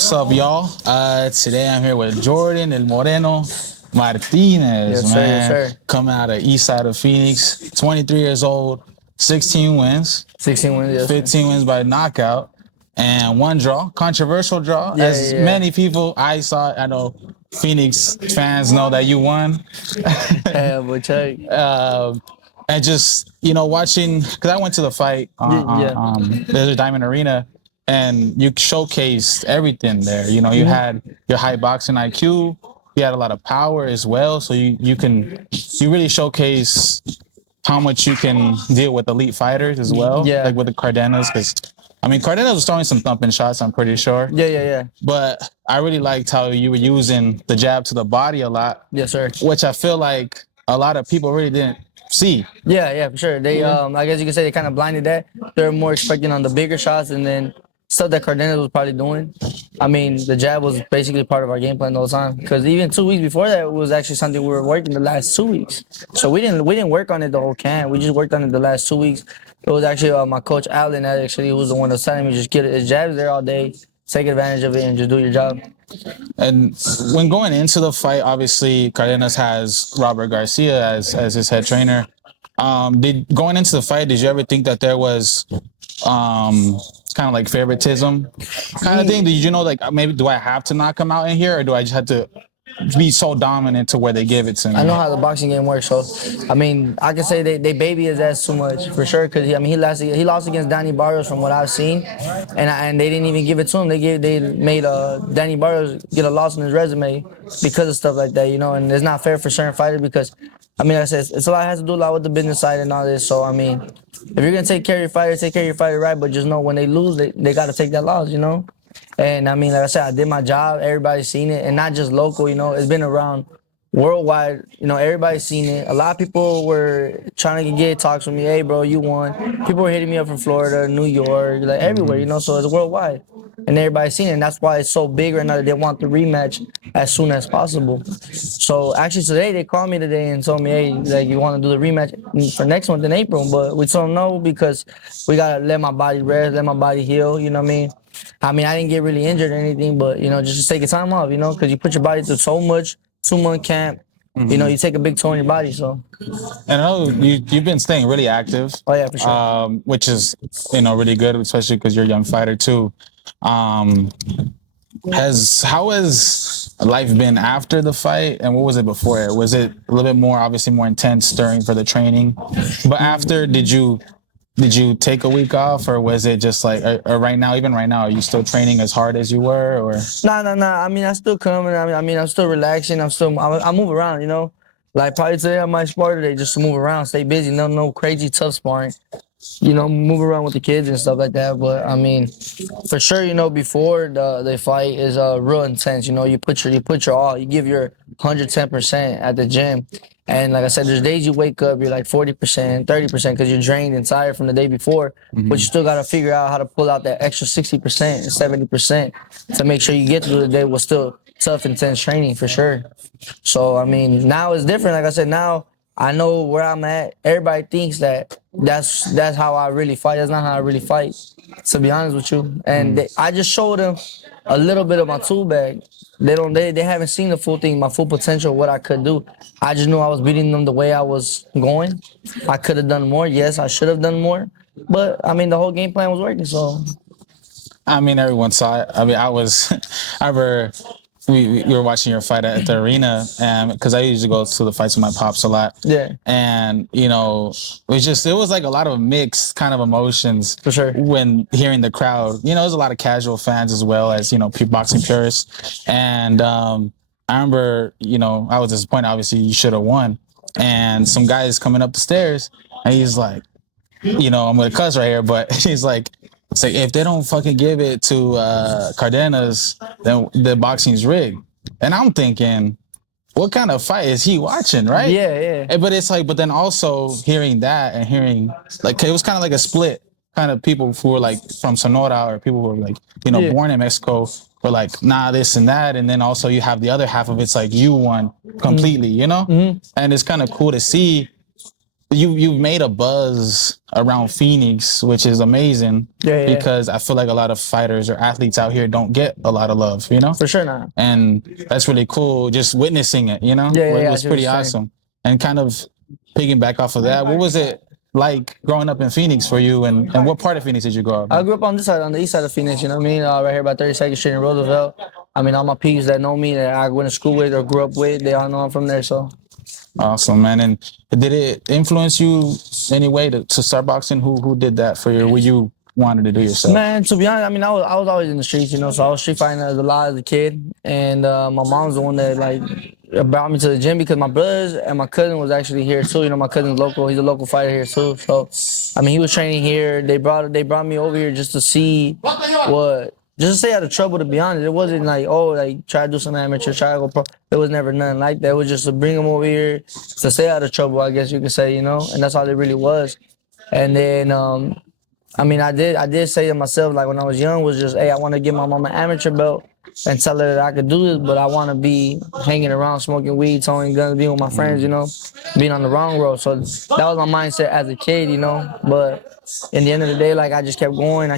What's up, y'all? Today I'm here with Jordan, El Moreno, Martinez, Yes, sir. Yes, man. sir. Coming out of east side of Phoenix, 23 years old, 16 wins, 16 wins. Yes, sir. 15 wins by knockout, and one draw, controversial draw. Yeah, As yeah. many people I saw, I know Phoenix fans know that you won. Yeah, but check. And just watching, because I went to the fight Yeah. on Desert Diamond Arena, and you showcased everything there. You had your high boxing IQ, you had a lot of power as well, so you really showcase how much you can deal with elite fighters as well, Yeah. like with the Cardenas, because I mean Cardenas was throwing some thumping shots, I'm pretty sure. Yeah. But I really liked how you were using the jab to the body a lot, Yes, sir. which I feel like a lot of people really didn't see. Yeah, for sure. They, I guess you could say they kind of blinded that. They're more expecting on the bigger shots and then stuff that Cardenas was probably doing. I mean, the jab was basically part of our game plan the whole time. Because even 2 weeks before that, it was actually something we were working the last 2 weeks. So we didn't work on it the whole camp. We just worked on it the last 2 weeks. It was actually my coach Allen actually who was the one that was telling me just get his jabs there all day, take advantage of it, and just do your job. And when going into the fight, obviously Cardenas has Robert Garcia as his head trainer. Going into the fight, did you ever think that there was kind of like favoritism kind of thing? Did you know, like, maybe do I have to knock him out in here, or do I just have to be so dominant to where they give it to me? I know how the boxing game works, so I mean, I can say they baby his ass too much for sure. Cause he lost against Danny Barrios from what I've seen, and they didn't even give it to him. They made Danny Barrios get a loss on his resume because of stuff like that, And it's not fair for certain fighters because, I mean, like I said, it's a lot has to do a lot with the business side and all this. So I mean, if you're gonna take care of your fighter, take care of your fighter right, but just know when they lose, they got to take that loss, And I mean, like I said, I did my job. Everybody's seen it, and not just local. It's been around worldwide. Everybody's seen it. A lot of people were trying to get talks with me. Hey, bro, you won. People were hitting me up from Florida, New York, like everywhere. So it's worldwide, and everybody's seen it. And that's why it's so big right now that they want the rematch as soon as possible. So actually today they called me today and told me, hey, like you want to do the rematch for next month in April, but we told them no because we gotta let my body rest, let my body heal. You know what I mean? I didn't get really injured or anything, but just take your time off, because you put your body through so much, 2-month camp. You take a big toll on your body. So, and I know you've been staying really active. Oh yeah, for sure. Which is really good, especially because you're a young fighter too. How has life been after the fight, and what was it before it? Was it a little bit more, obviously more intense during for the training, but after, did you take a week off, or was it just like, or right now, even right now, are you still training as hard as you were, or? Nah. I mean, I still come, and I'm still relaxing. I move around, Like probably today I might spar today just to move around, stay busy. No crazy tough sparring. Move around with the kids and stuff like that. But I mean, for sure, before the fight is real intense. You put your all. You give your 110% at the gym. And like I said, there's days you wake up, you're like 40%, 30% because you're drained and tired from the day before. But you still got to figure out how to pull out that extra 60% and 70% to make sure you get through the day with still tough, intense training for sure. So, I mean, now it's different. Like I said, now I know where I'm at. Everybody thinks that's how I really fight. That's not how I really fight, to be honest with you. And I just showed them a little bit of my tool bag. They haven't seen the full thing, my full potential, what I could do. I just knew I was beating them the way I was going. I could have done more. Yes, I should have done more. But I mean, the whole game plan was working. So, I mean, everyone saw it. I mean, I remember we were watching your fight at the arena, and because I usually go to the fights with my pops a lot. Yeah. And it was like a lot of mixed kind of emotions For sure. when hearing the crowd. There's a lot of casual fans as well as boxing purists. And I remember, I was disappointed. Obviously, you should have won. And some guy is coming up the stairs, and he's like, I'm gonna cuss right here, but he's like, it's like, if they don't fucking give it to Cardenas, then the boxing's rigged. And I'm thinking, what kind of fight is he watching, right? Yeah. But it's like, but then also hearing that and hearing, like, it was kind of like a split kind of people who were like from Sonora, or people who were like, born in Mexico, were like, nah, this and that. And then also you have the other half of it's like, you won completely, And it's kind of cool to see you've made a buzz around Phoenix, which is amazing. Yeah, yeah. Because I feel like a lot of fighters or athletes out here don't get a lot of love, For sure not. and that's really cool. Just witnessing it, Yeah, it yeah, I was see what pretty you're saying. awesome. And kind of piggyback off of that, what was it like growing up in Phoenix for you, and what part of Phoenix did you grow up I in? grew up on this side, on the east side of Phoenix, you know what I mean? Right here by 32nd Street in Roosevelt. I mean, all my peeps that know me, that I went to school with or grew up with, they all know I'm from there, so. Awesome, man. And did it influence you any way to start boxing? Who did that for you? What you wanted to do yourself? Man, to be honest, I mean, I was always in the streets, you know, so I was street fighting as a lot as a kid. And my mom's the one that, like, brought me to the gym because my brothers and my cousin was actually here too. You know, my cousin's local. He's a local fighter here too. So, I mean, he was training here. They brought me over here just to see just to stay out of trouble, to be honest. It wasn't like, oh, like, try to do some amateur, try to go pro. It was never nothing like that. It was just to bring them over here to stay out of trouble, I guess you could say, you know? And that's all it really was. And then, I mean, I did say to myself, like, when I was young, was just, hey, I want to get my mom an amateur belt and tell her that I could do this, but I want to be hanging around, smoking weed, towing guns, being with my friends, you know, being on the wrong road. So that was my mindset as a kid, you know. But in the end of the day, like, I just kept going,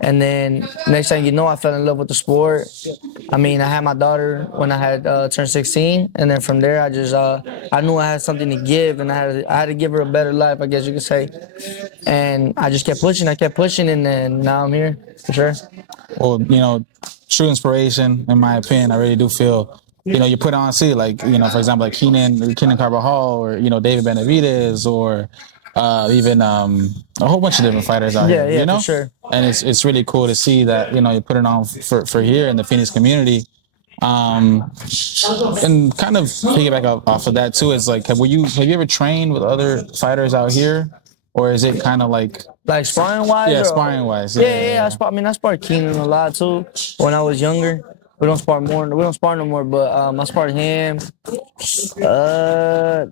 and then next thing you know, I fell in love with the sport. I mean, I had my daughter when I had turned 16, and then from there, I knew I had something to give, and I had to give her a better life, I guess you could say. And I just kept pushing, and then now I'm here for sure. Well, true inspiration, in my opinion. I really do feel, you put on, see, like, for example, like Keenan Carvajal, or, David Benavidez, or even a whole bunch of different fighters out here, Yeah, for sure. And it's really cool to see that, you put it on for here in the Phoenix community. And kind of piggyback off of that too, is like, have you ever trained with other fighters out here? Or is it kind of like sparring wise? Yeah, sparring wise. Yeah. I sparred Keenan a lot too when I was younger. We don't spar no more, but I sparred him. There's a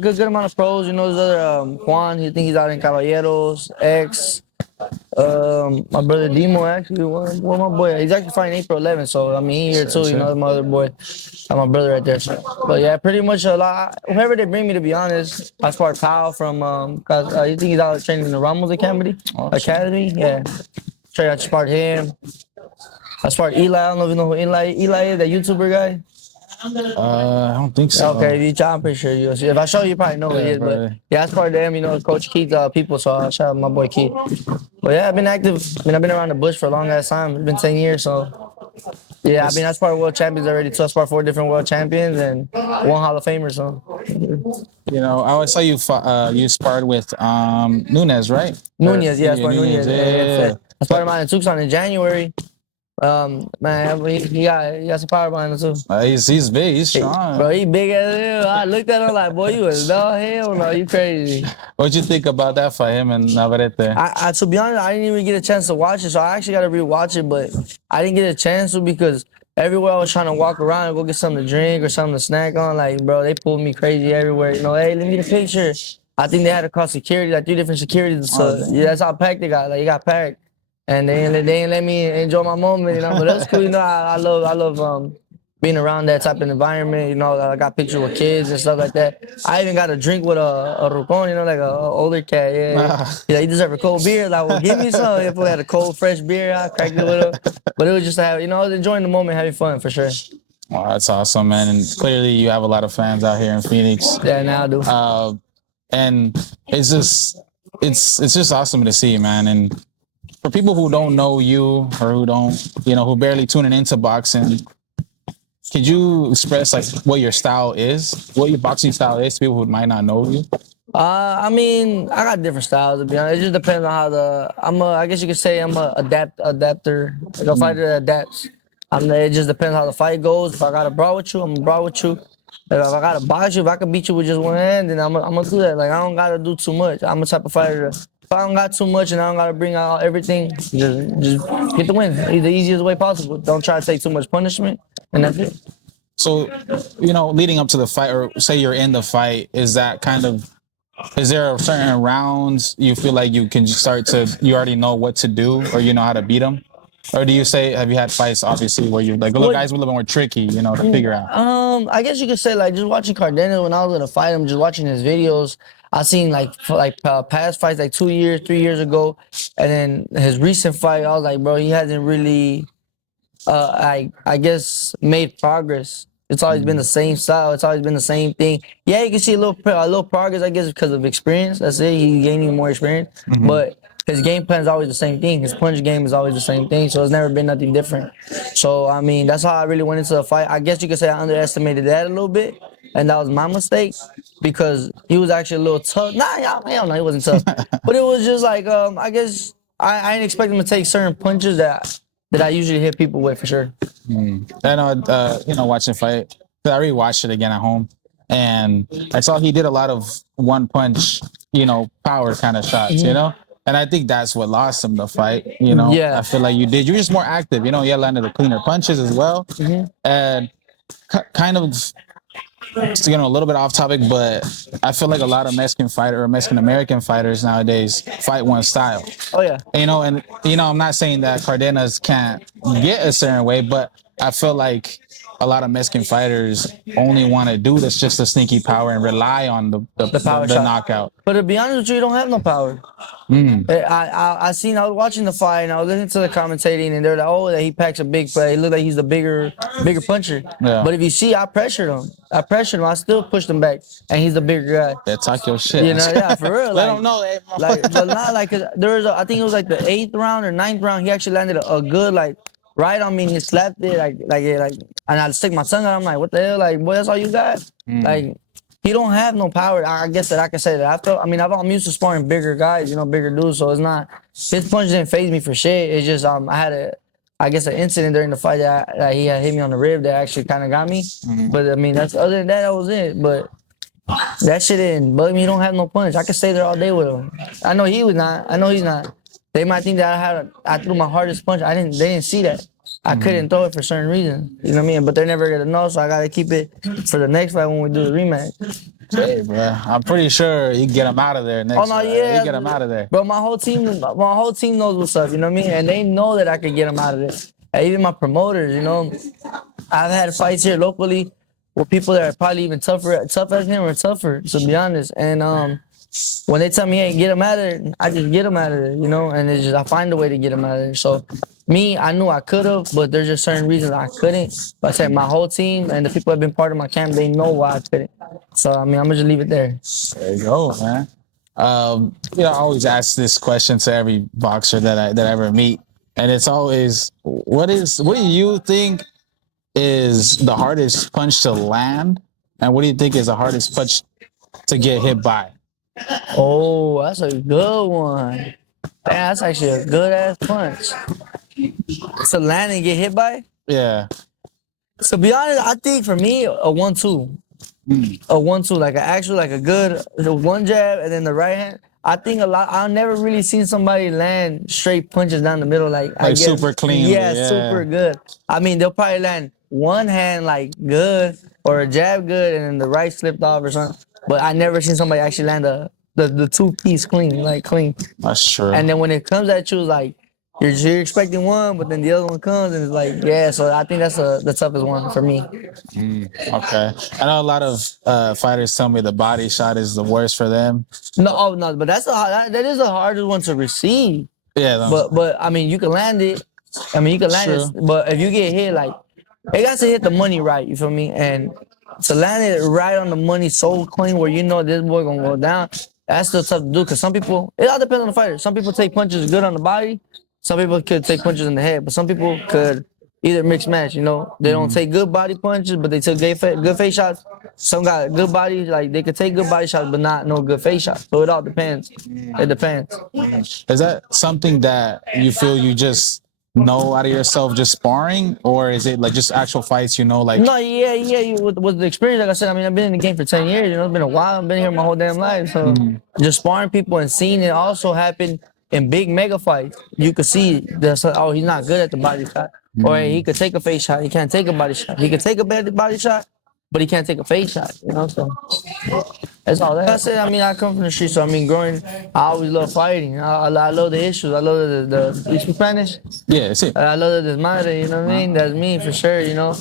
good amount of pros. You know, there's other Juan. He think he's out in Caballeros. X. My brother Demo, actually, my boy. He's actually fighting April 11th, so I mean, he's here too. You know, my other boy, my brother right there. So, but yeah, pretty much a lot. Whoever they bring me, to be honest, I sparred Powell from cause you think he's out training in the Ramos Academy. Yeah. I sparred him. I sparred Eli. I don't know if you know who Eli is, that YouTuber guy. I don't think so. Okay, I'm pretty sure you. If I show you, probably know who he is. But yeah, I sparred them. You know, Coach Keith's people. So I shout out my boy Keith. But yeah, I've been active. I mean, I've been around the bush for a long ass time. It's been 10 years. So yeah, I mean, I sparred world champions already. So I sparred 4 different world champions and 1 Hall of Famer. So I always saw you you sparred with Nunez, right? Nunez, yeah, I sparred Nunez. Yeah. I sparred him in Tucson in January. Man, he got some power behind him too. He's big, he's strong. Bro, he big as hell. I looked at him like, boy, you was no hell no, you crazy. What'd you think about that fight, him and Navarrete? I to be honest, I didn't even get a chance to watch it, so I actually got to rewatch it, but I didn't get a chance to because everywhere I was trying to walk around and go get something to drink or something to snack on, like, bro, they pulled me crazy everywhere. You know, hey, let me get a picture. I think they had to call security, like 3 different securities. So yeah, that's how packed they got. Like, it got packed. And they ain't let me enjoy my moment, you know. But that's cool, you know. I love being around that type of environment, you know. I got pictures with kids and stuff like that. I even got a drink with a Rucon, you know, like a older cat. Yeah. He's like, you deserve a cold beer. Like, well, give me some. If we had a cold, fresh beer, I cracked it with him. But it was just to have, you know, I was enjoying the moment, having fun for sure. Wow, that's awesome, man. And clearly, you have a lot of fans out here in Phoenix. Yeah, now I do. And it's just awesome to see, man. And for people who don't know you or who don't, who barely tuning into boxing, could you express like what your style is, what your boxing style is to people who might not know you? I mean, I got different styles, to be honest. It just depends on how I guess you could say I'm a adapter, like a fighter that adapts. It just depends how the fight goes. If I got to brawl with you, I'm gonna brawl with you. If I got to box you, if I can beat you with just one hand, then I'm gonna do that. Like, I don't got to do too much. I'm a type of fighter if I don't got too much and I don't got to bring out everything, just get the win. The easiest way possible. Don't try to take too much punishment, and that's it. So, leading up to the fight, or say you're in the fight, is there certain rounds you feel like you can you already know what to do or you know how to beat them? Or do you say, have you had fights, obviously, where you like, look, guys were a little more tricky, to figure out? I guess you could say like just watching Cardenas when I was gonna fight him, just watching his videos. I seen past fights like 2 years, 3 years ago, and then his recent fight. I was like, bro, he hasn't really, I guess, made progress. It's always been the same style. It's always been the same thing. Yeah, you can see a little progress, I guess, because of experience. That's it. He's gaining more experience, but his game plan is always the same thing. His punch game is always the same thing. So it's never been nothing different. So I mean, that's how I really went into the fight. I guess you could say I underestimated that a little bit, and that was my mistake because he was actually a little tough. Nah, hell no, he wasn't tough. But it was just like I guess I didn't expect him to take certain punches that I usually hit people with for sure. I know, watching fight, I rewatched it again at home, and I saw he did a lot of one punch, power kind of shots, and I think that's what lost him the fight. Yeah. I feel like you're just more active, you landed the cleaner punches as well, and kind of. A little bit off topic, but I feel like a lot of Mexican American fighters nowadays fight one style. Oh yeah. And I'm not saying that Cardenas can't get a certain way, but I feel like a lot of Mexican fighters only want to do this just a sneaky power and rely on the power shot. knockout. But to be honest with you, you don't have no power. I was watching the fight and I was listening to the commentating and they're like, oh, that he packs a big play. He looked like he's the bigger puncher. Yeah. But if you see, I pressured him. I still pushed him back, and he's the bigger guy. Yeah, talk your shit. Yeah, for real. Let him know. But not like there was. I think it was like the 8th round or 9th round. He actually landed a good right on me. And he slapped it and I stick my tongue out. I'm like, what the hell? Like, boy, that's all you got? Like, he don't have no power. I guess that I can say that. I'm used to sparring bigger guys, bigger dudes. So it's not, his punch didn't phase me for shit. It's just, I had an incident during the fight that he had hit me on the rib that actually kind of got me. But I mean, other than that, that was it. But that shit didn't bug me. He don't have no punch. I could stay there all day with him. I know he was not. I know he's not. They might think that I threw my hardest punch. They didn't see that. I couldn't throw it for certain reasons. You know what I mean? But they're never gonna know, so I gotta keep it for the next fight when we do the rematch. Hey, bro, I'm pretty sure you can get him out of there next. Oh no, yeah, you get him out of there. Bro, my whole team knows what's up. You know what I mean? And they know that I could get him out of there. And even my promoters, I've had fights here locally with people that are probably even tough as him or tougher, to be honest. And when they tell me, hey, get him out of there, I just get him out of there, and it's just, I find a way to get him out of there. So I knew I could have, but there's just certain reasons I couldn't. But I said my whole team and the people that have been part of my camp, they know why I couldn't. So, I'm going to just leave it there. There you go, man. I always ask this question to every boxer that I ever meet. And it's always, what do you think is the hardest punch to land? And what do you think is the hardest punch to get hit by? Oh, that's a good one. Damn, that's actually a good ass punch. To land and get hit by? Yeah. To be honest, I think for me, a 1-2. A 1-2, like a good one jab and then the right hand. I think I've never really seen somebody land straight punches down the middle I guess, super clean. Yeah, super good. I mean, they'll probably land one hand good or a jab good and then the right slipped off or something. But I never seen somebody actually land the two-piece clean, clean. That's true. And then when it comes at you, it's you're expecting one, but then the other one comes and it's yeah. So I think that's the toughest one for me. Okay. I know a lot of fighters tell me the body shot is the worst for them. No, but that is the hardest one to receive. Yeah. But I mean, you can land it. It. But if you get hit, it got to hit the money right. You feel me? And to land it right on the money so clean where this boy gonna go down, that's still tough to do. Cause some people, it all depends on the fighter. Some people take punches good on the body. Some people could take punches in the head, but some people could either mix match. They don't take good body punches, but they took good face shots. Some got good body, they could take good body shots, but not no good face shots. So it all depends. It depends. Is that something that you feel you just know out of yourself just sparring, or is it just actual fights? No, yeah. With the experience, like I said, I've been in the game for 10 years. It's been a while. I've been here my whole damn life. So just sparring people and seeing it also happen. In big mega fights, you could see he's not good at the body shot. Or he could take a face shot. He can't take a body shot. He could take a body shot, but he can't take a face shot. You know, so that's all that. I said, I mean, I come from the street, so I mean, growing, I always love fighting. I love the issues. I love the you speak Spanish? Yeah, sí. I love the desmadre, you know what I mean? That's me for sure, you know?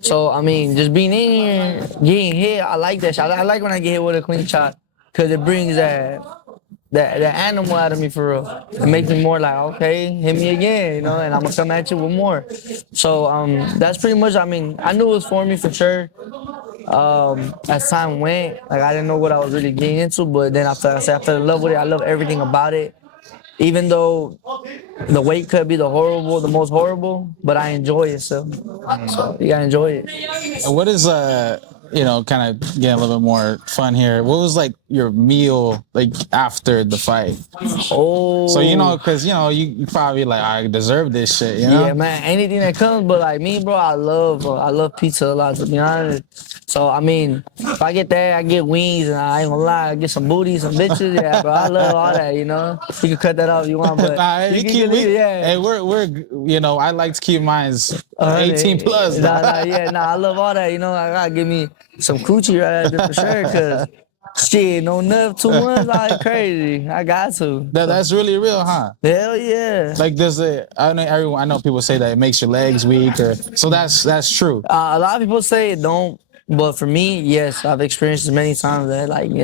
So, I mean, just being in here, getting hit, I like that shot. I like when I get hit with a clean shot because it brings that animal out of me for real. It makes me more like, okay, hit me again, you know, and I'm gonna come at you with more. So that's pretty much. I mean, I knew it was for me for sure. As time went, like I didn't know what I was really getting into, but then after I said I fell in love with it. I love everything about it. Even though the weight could be the most horrible, but I enjoy it. So you gotta enjoy it. What is kind of getting a little bit more fun here? What was like your meal like after the fight? Oh, So because you probably like I deserve this shit. You know? Yeah, man. Anything that comes, but like me, bro, I love pizza a lot. To be honest, so I mean, if I get that, I get wings, and I ain't gonna lie, I get some booty, some bitches. Yeah, bro, I love all that. You know, you can cut that off if you want, but Nah, you can leave it. Yeah. Hey, we're I like to keep mine 18 plus. I love all that. You know, I gotta give me some coochie right there for sure, cause shit, no enough 2 months, like crazy. I got to. That's really real, huh? Hell yeah. Like I know people say that it makes your legs weak, so that's true. A lot of people say it don't, but for me, yes, I've experienced it many times that like it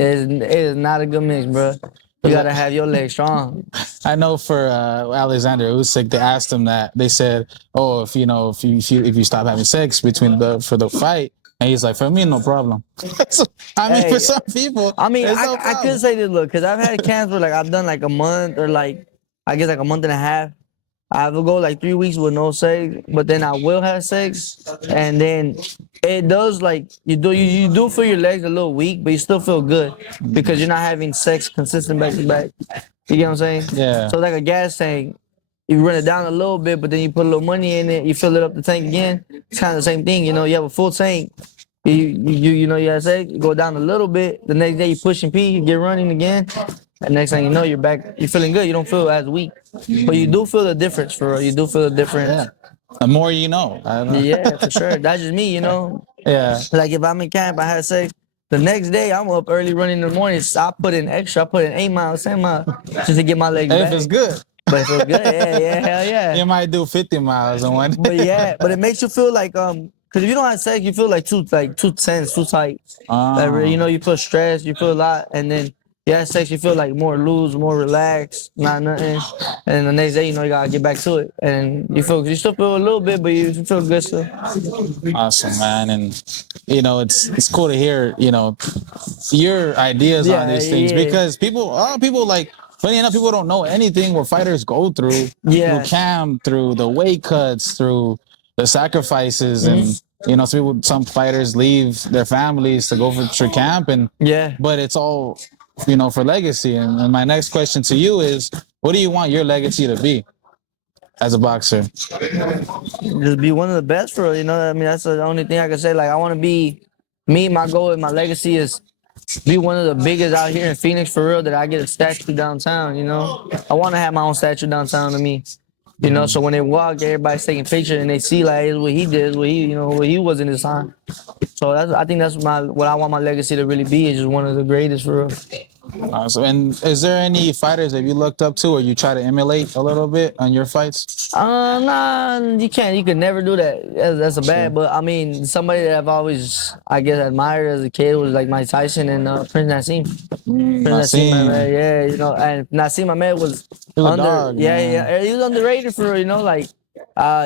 is not a good mix, bro. You gotta have your legs strong. I know for Alexander Usyk, they asked him that. They said, "Oh, if you stop having sex for the fight," and he's like, "For me, no problem." So, for some people, I mean, no I could say this, look, because I've had camps where like I've done like a month or like I guess like a month and a half. I will go like 3 weeks with no sex, but then I will have sex, and then it does like you do feel your legs a little weak, but you still feel good because you're not having sex consistent back to back. You get what I'm saying? Yeah. So like a gas tank, you run it down a little bit, but then you put a little money in it, you fill it up the tank again. It's kind of the same thing, you know. You have a full tank, you have sex, you go down a little bit. The next day you push and pee, you get running again. And next thing you know, you're back. You're feeling good. You don't feel as weak, but you do feel the difference. For real. You do feel the difference. Yeah. The more you know. I don't know. Yeah, for sure. That's just me, you know. Yeah. Like if I'm in camp, I had sex. The next day, I'm up early running in the morning. So I put in extra. I put in 8 miles, 10 miles, just to get my legs back. If it's good. But it feels good. Yeah, hell yeah. You might do 50 miles in one day. But it makes you feel like because if you don't have sex, you feel like too tense, too tight. Like, you feel stressed, you feel a lot, and then. Yeah, sex, you feel like more loose, more relaxed, not nothing. And the next day, you gotta get back to it. And you still feel a little bit, but you feel good still. Awesome, man. And, it's cool to hear, your ideas on these things because a lot of people like, funny enough, people don't know anything what fighters go through camp, through the weight cuts, through the sacrifices. And, some fighters leave their families to go for camp. But it's all, for legacy. And my next question to you is, what do you want your legacy to be as a boxer? Just be one of the best for, I mean, that's the only thing I can say. Like, I want to be, my goal and my legacy is be one of the biggest out here in Phoenix for real, that I get a statue downtown, I want to have my own statue downtown to me. So when they walk, everybody's taking pictures and they see like it's what he did, what he was in his time. So I think that's what I want my legacy to really be, is just one of the greatest for real. Awesome. And is there any fighters that you looked up to or you try to emulate a little bit on your fights? Nah, you can't. You could never do that. That's a bad. But I mean, somebody that I've always, I guess, admired as a kid was like Mike Tyson and Prince Nassim. Prince Nassim, and Nassim Ahmed was dog, yeah. He was underrated for real.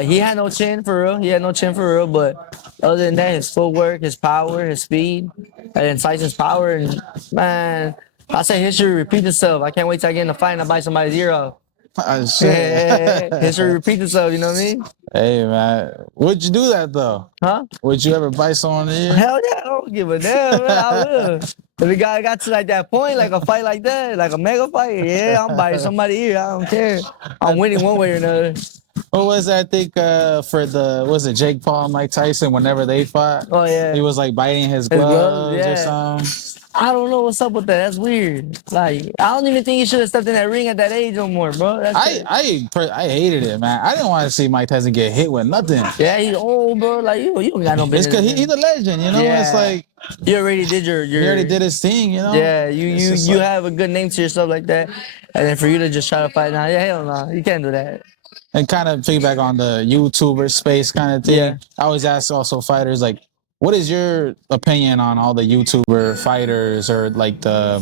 He had no chin for real. But other than that, his footwork, his power, his speed, and then Tyson's power, and man. I say history repeats itself. I can't wait till I get in a fight and I bite somebody's ear off. History repeats itself, you know what I mean? Hey, man. Would you do that, though? Huh? Would you ever bite someone in the ear? Hell yeah, I don't give a damn, man. I will. If the guy got to like that point, like a fight like that, like a mega fight, yeah, I'm biting somebody's ear. I don't care. I'm winning one way or another. What was that, I think, for Jake Paul and Mike Tyson, whenever they fought? Oh, yeah. He was like biting his gloves or something. I don't know what's up with that. That's weird. Like, I don't even think he should have stepped in that ring at that age no more, bro. That's I hated it, man. I didn't want to see Mike Tyson get hit with nothing. yeah, he's old, bro. Like, you don't got no It's business. because he's a legend, you know. It's Yeah. like You already did your. he already did his thing, you know. Yeah, It's you just you like- have a good name to yourself like that, and then for you to just try to fight now, yeah, hell no, you can't do that. and kind of feedback on the YouTuber space kind of thing. Yeah. I always ask also fighters like, what is your opinion on all the YouTuber fighters or like the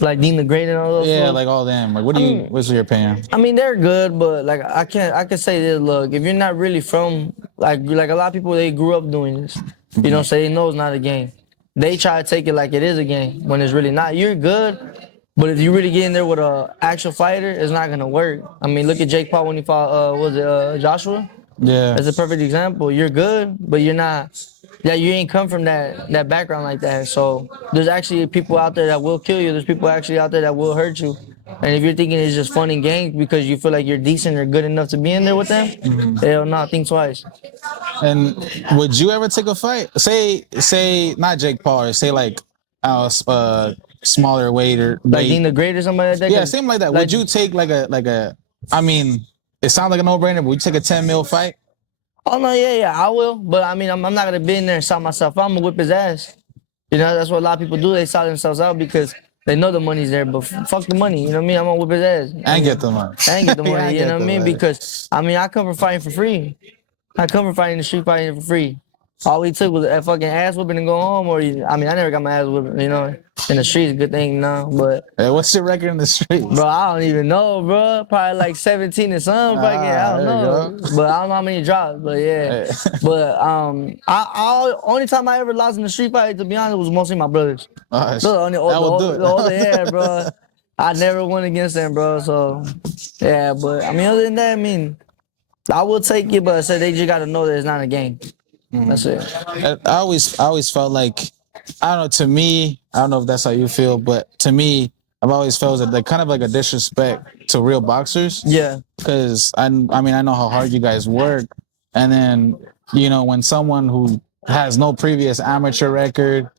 Like Dean the Great and all those. yeah, folks. like all them? Like, what do you? What's your opinion? I mean, they're good, but like I can say this. Look, if you're not really from like a lot of people, they grew up doing this. You know, so they know it's not a game. They try to take it like it is a game when it's really not. You're good, but if you really get in there with a actual fighter, it's not gonna work. I mean, look at Jake Paul when he fought Joshua. Yeah, That's a perfect example. You're good, but you're not. Yeah, you ain't come from that background like that. So there's actually people out there that will kill you. There's people actually out there that will hurt you. And if you're thinking it's just fun and games because you feel like you're decent or good enough to be in there with them, hell no, think twice. And would you ever take a fight? Say not Jake Paul, or say like smaller weight or Like weight. Dean the Great or somebody like that. Yeah, 'Cause, same like that. like- Would you take like a? I mean, it sounds like a no-brainer, but would you take a 10 mil fight? Oh no, yeah, I will. But I mean, I'm not gonna be in there and sell myself out. I'm gonna whip his ass. You know, that's what a lot of people do. They sell themselves out because they know the money's there. But fuck the money. You know what I mean? I'm gonna whip his ass. And get the money. I ain't get the Yeah, money. You get know what I the mean? money. Because I mean, I come from fighting for free. I come from fighting in the street, fighting for free. All we took was a fucking ass whipping and go home. Or I mean, I never got my ass whipping. You know, in the streets, good thing now. But Hey, what's your record in the streets? bro, I don't even know, bro. Probably like 17 or something. Fucking, I don't there you know. go. But I don't know how many drops. But yeah. Hey. But I only time I ever lost in the street fight, to be honest, was mostly my brothers. Gosh, The only, that will do it. the older, yeah, bro. I never won against them, bro. So yeah, but I mean, other than that, I mean, I will take it, but I said they just got to know that it's not a game. That's it. I always felt like, I don't know, to me, I don't know if that's how you feel, but to me, I've always felt that they're kind of like a disrespect to real boxers. Yeah, Because I mean, I know how hard you guys work. And then, you know, when someone who has no previous amateur record,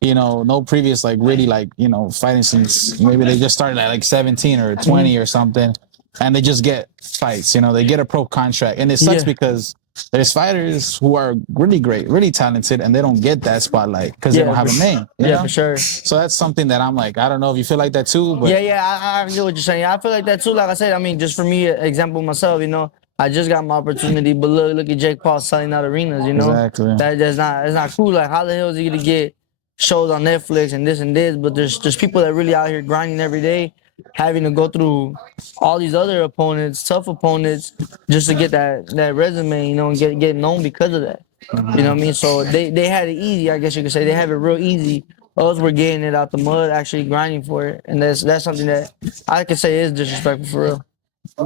you know, no previous, like really like, you know, fighting since maybe they just started at like 17 or 20 or something, and they just get fights, you know, they get a pro contract. And it sucks Yeah. because there's fighters who are really great, really talented, and they don't get that spotlight because Yeah, they don't have for a name. you yeah, know? for sure. So that's something that I'm like, I don't know if you feel like that too, but Yeah, I get what you're saying. I feel like that too. Like I said, I mean, just for me, example myself, you know, I just got my opportunity, but look at Jake Paul selling out arenas, you know. Exactly. That's not cool. Like, how the hell is he gonna get shows on Netflix and this? But there's people that really out here grinding every day, having to go through all these other opponents, tough opponents, just to get that resume, you know, and get known because of that. You know what I mean? So they had it easy, I guess you could say. They have it real easy. Us, we're getting it out the mud, actually grinding for it, and that's something that I could say is disrespectful for real.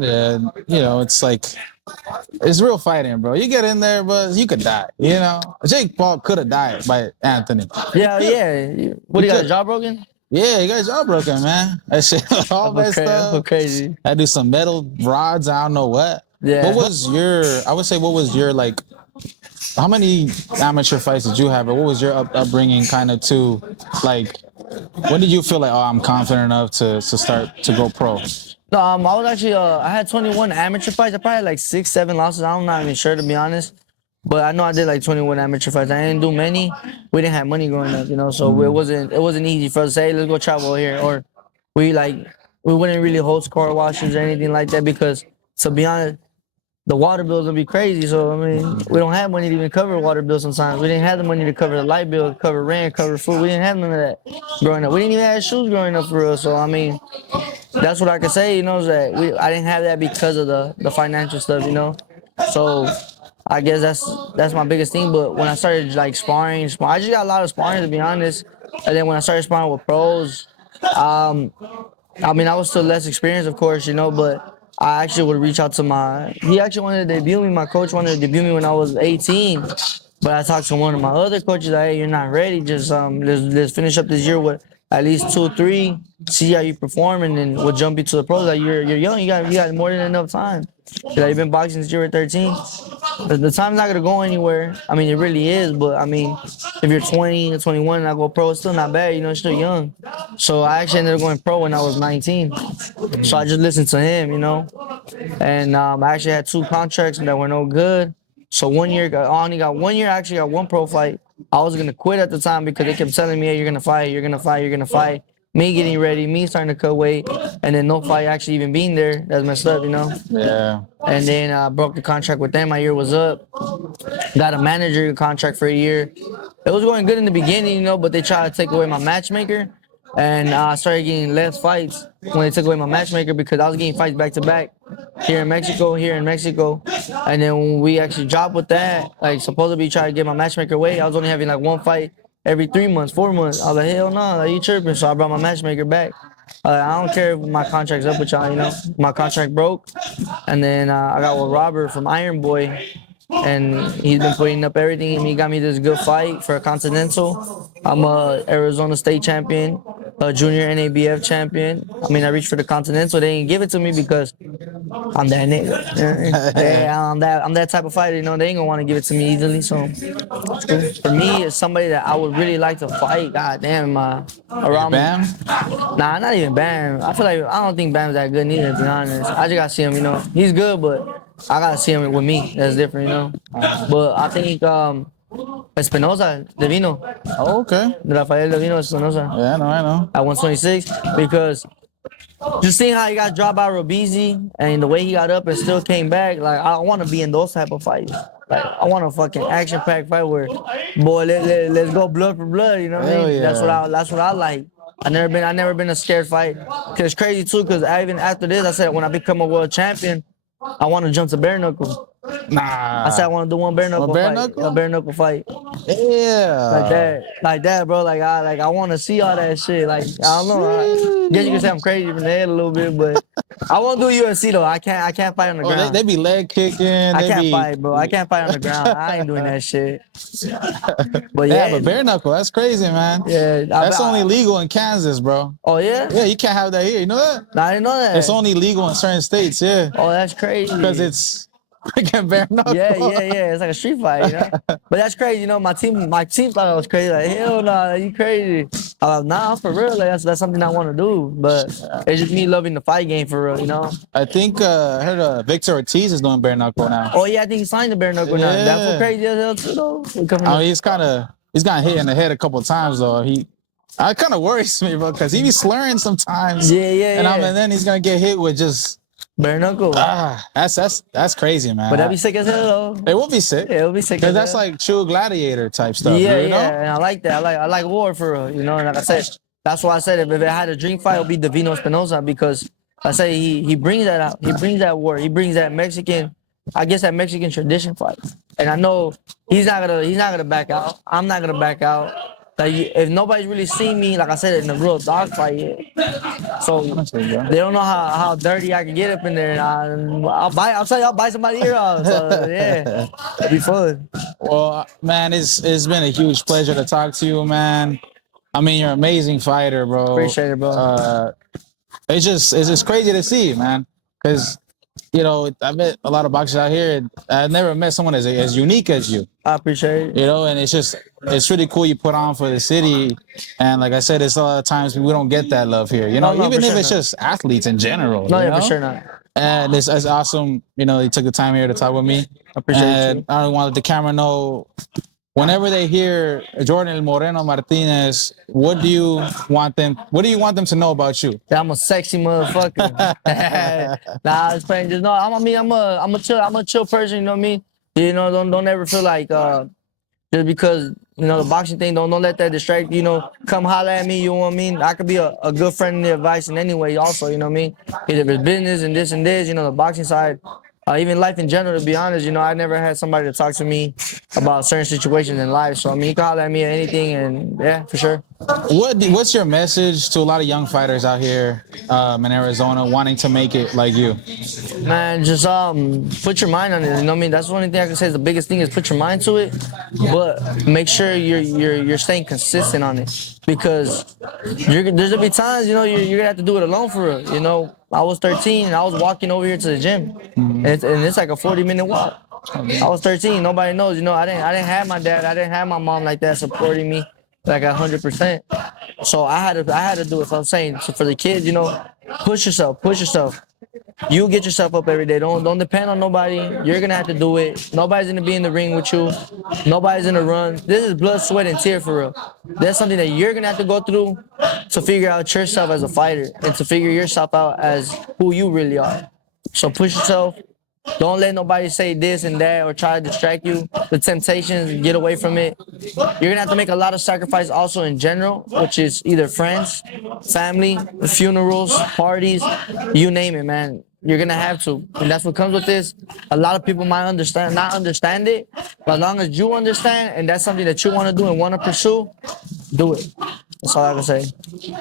yeah, you know, it's like, it's real fighting, bro. You get in there, but you could die. You know, Jake Paul could have died by Anthony. Yeah, yeah. What, he got his jaw broken? Yeah, you guys all broken, man. That shit, all that Okay, stuff. crazy. I do some metal rods. I don't know what. Yeah. What was your? I would say, what was your like? How many amateur fights did you have, or what was your upbringing kind of too? Like, when did you feel like, oh, I'm confident enough to start to go pro? No, I was actually I had 21 amateur fights. I probably had like 6, 7 losses. I'm not even sure, to be honest. But I know I did like 21 amateur fights. I didn't do many. We didn't have money growing up, you know, so it wasn't easy for us to say, hey, let's go travel here, or we wouldn't really host car washes or anything like that, because to be honest, the water bills would be crazy. So I mean, we don't have money to even cover water bills sometimes. We didn't have the money to cover the light bill, cover rent, cover food. We didn't have none of that growing up. We didn't even have shoes growing up for real. So I mean, that's what I can say, you know, is that I didn't have that because of the financial stuff, you know. So I guess that's my biggest thing. But when I started like sparring, I just got a lot of sparring, to be honest. And then when I started sparring with pros, I mean, I was still less experienced, of course, you know, but I actually would reach out to he actually wanted to debut me. My coach wanted to debut me when I was 18. But I talked to one of my other coaches, like, hey, you're not ready. Just let's finish up this year with at least 2 or 3, see how you perform, and then we'll jump you to the pros. Like, you're young, you got more than enough time. Like, you've been boxing since you were 13. The time's not gonna go anywhere. I mean, it really is. But I mean, if you're 20 or 21 and I go pro, it's still not bad. You're still young. So I actually ended up going pro when I was 19. So I just listened to him. And I actually had 2 contracts that were no good. So 1 year, I only got 1 year. I actually got 1 pro fight. I was gonna quit at the time because they kept telling me, "Hey, you're gonna fight, you're gonna fight, you're gonna fight." Me getting ready, me starting to cut weight, and then no fight actually even being there. That's messed up. Yeah. And then I broke the contract with them. My year was up. Got a manager contract for a year. It was going good in the beginning, but they tried to take away my matchmaker. And I started getting less fights when they took away my matchmaker because I was getting fights back to back here in Mexico. And then when we actually dropped with that, like supposedly try to get my matchmaker away, I was only having like 1 fight every 3 months, 4 months. I was like, hell no, like, you tripping. So I brought my matchmaker back. I don't care if my contract's up with y'all. My contract broke. And then I got with Robert from Iron Boy. And he's been putting up everything, and he got me this good fight for a Continental. I'm a Arizona State champion, a junior NABF champion. I mean, I reached for the Continental. They didn't give it to me because I'm that nigga. Yeah, I'm that type of fighter. They ain't gonna want to give it to me easily. So for me, it's somebody that I would really like to fight. God damn, around Bam? Nah, not even Bam. I don't think Bam's that good neither. To be honest, I just gotta see him. He's good, but I gotta see him with me. That's different. But I think Espinosa, Divino, Oh, okay. Rafael Divino Espinosa Yeah, I know. at 126 because just seeing how he got dropped by Robezy and the way he got up and still came back, like I want to be in those type of fights. Like I want a fucking action-packed fight where, boy, let's go blood for blood. You know what I Hell mean? yeah. That's what I like. I never been a scared fight. Cause it's crazy too. Cause even after this, I said when I become a world champion, I want to jump to bare knuckle. Nah. I said I want to do one bare knuckle bare fight. knuckle? A bare knuckle fight. Yeah. Like that, bro. Like I want to see all that shit. Like I don't know. I guess you can say I'm crazy from the head a little bit, but I won't do UFC though. I can't fight on the ground. They be leg kicking. I can't fight, bro. I can't fight on the ground. I ain't doing that shit. But Yeah, yeah, but bare knuckle, that's crazy, man. yeah. That's only legal in Kansas, bro. Oh yeah? Yeah, you can't have that here. You know that? Nah, I didn't know that. It's only legal in certain states, yeah. Oh, that's crazy. Because it's freaking bare knuckle. Yeah. It's like a street fight. But that's crazy. My team thought I was crazy. Like, hell no, you crazy. Nah, for real. Like, that's something I want to do. But it's just me loving the fight game for real. I think I heard Victor Ortiz is doing bare knuckle now. Oh yeah, I think he signed the bare knuckle now. That's what crazy as hell too, though. He's gotten hit in the head a couple of times though. I kind of worries me, bro, because he be slurring sometimes. Yeah. And then he's gonna get hit with just bare knuckle. That's crazy, man. But that'd be sick as hell though. It would be sick. Yeah, it would be sick. Because that's like true gladiator type stuff. Yeah, you know? and I like that. I like war for real. And like I said, that's why I said if it had a dream fight, it would be Divino Espinosa because I say he brings that out. He brings that war. He brings that Mexican. I guess that Mexican tradition fight. And I know he's not gonna back out. I'm not gonna back out. Like if nobody's really seen me, like I said, in a real dog fight yet, so they don't know how dirty I can get up in there. And I'll buy somebody ear off. So yeah, it'll be fun. Well, man, it's been a huge pleasure to talk to you, man. I mean, you're an amazing fighter, bro. Appreciate it, bro. It's just crazy to see, man. Because I met a lot of boxers out here, and I've never met someone as unique as you. I appreciate it. And it's really cool you put on for the city. And like I said, it's a lot of times we don't get that love here. No, even if sure it's not. just athletes in general. No, yeah, for sure not. And it's awesome. You took the time here to talk with me. I appreciate and you. I want to let the camera know. Whenever they hear Jordan El Moreno Martinez, what do you want them to know about you? That I'm a sexy motherfucker. Nah, I was playing. Just know, I'm a chill person. You know what I mean? Don't ever feel like just because the boxing thing. Don't let that distract you. Come holler at me. You know what I mean? I could be a good friend in the advice in any way. Also, you know what I mean? If it's business and this, the boxing side. Even life in general, to be honest, I never had somebody to talk to me about certain situations in life. So, you can holler at me at anything, and yeah, for sure. What's your message to a lot of young fighters out here in Arizona wanting to make it like you? Man, just put your mind on it. You know what I mean? That's the only thing I can say is the biggest thing is put your mind to it, but make sure you're staying consistent on it because there's gonna be times you're gonna have to do it alone for real. I was 13 and I was walking over here to the gym, and it's like a 40-minute walk. I was 13. Nobody knows. You know, I didn't have my dad. I didn't have my mom like that supporting me like 100%. So I had to do it. So I'm saying, so for the kids, you know, push yourself, push yourself. You get yourself up every day. Don't depend on nobody. You're gonna have to do it. Nobody's gonna be in the ring with you. Nobody's gonna run. This is blood, sweat, and tear for real. That's something that you're gonna have to go through to figure out yourself as a fighter and to figure yourself out as who you really are. So push yourself. Don't let nobody say this and that or try to distract you. The temptations, get away from it. You're gonna have to make a lot of sacrifice also in general, which is either friends, family, funerals, parties, you name it, man. You're gonna have to, and that's what comes with this. A lot of people might not understand it, but as long as you understand and that's something that you want to do and want to pursue, do it. That's all I can say.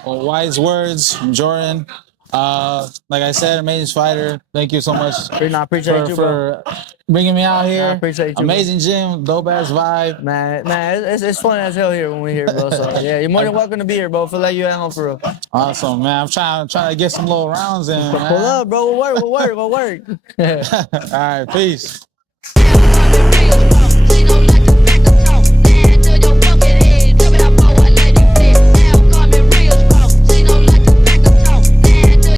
Well, wise words from Jordan. Like I said, amazing fighter. Thank you so much I appreciate you, bro. for bringing me out here. I appreciate you, amazing gym, dope ass vibe. Man, it's fun as hell here when we're here, bro. So yeah, you're more than welcome to be here, bro. Feel like you at home for real. Awesome, man. I'm trying to get some little rounds in. Pull up, bro. We'll work. All right, peace.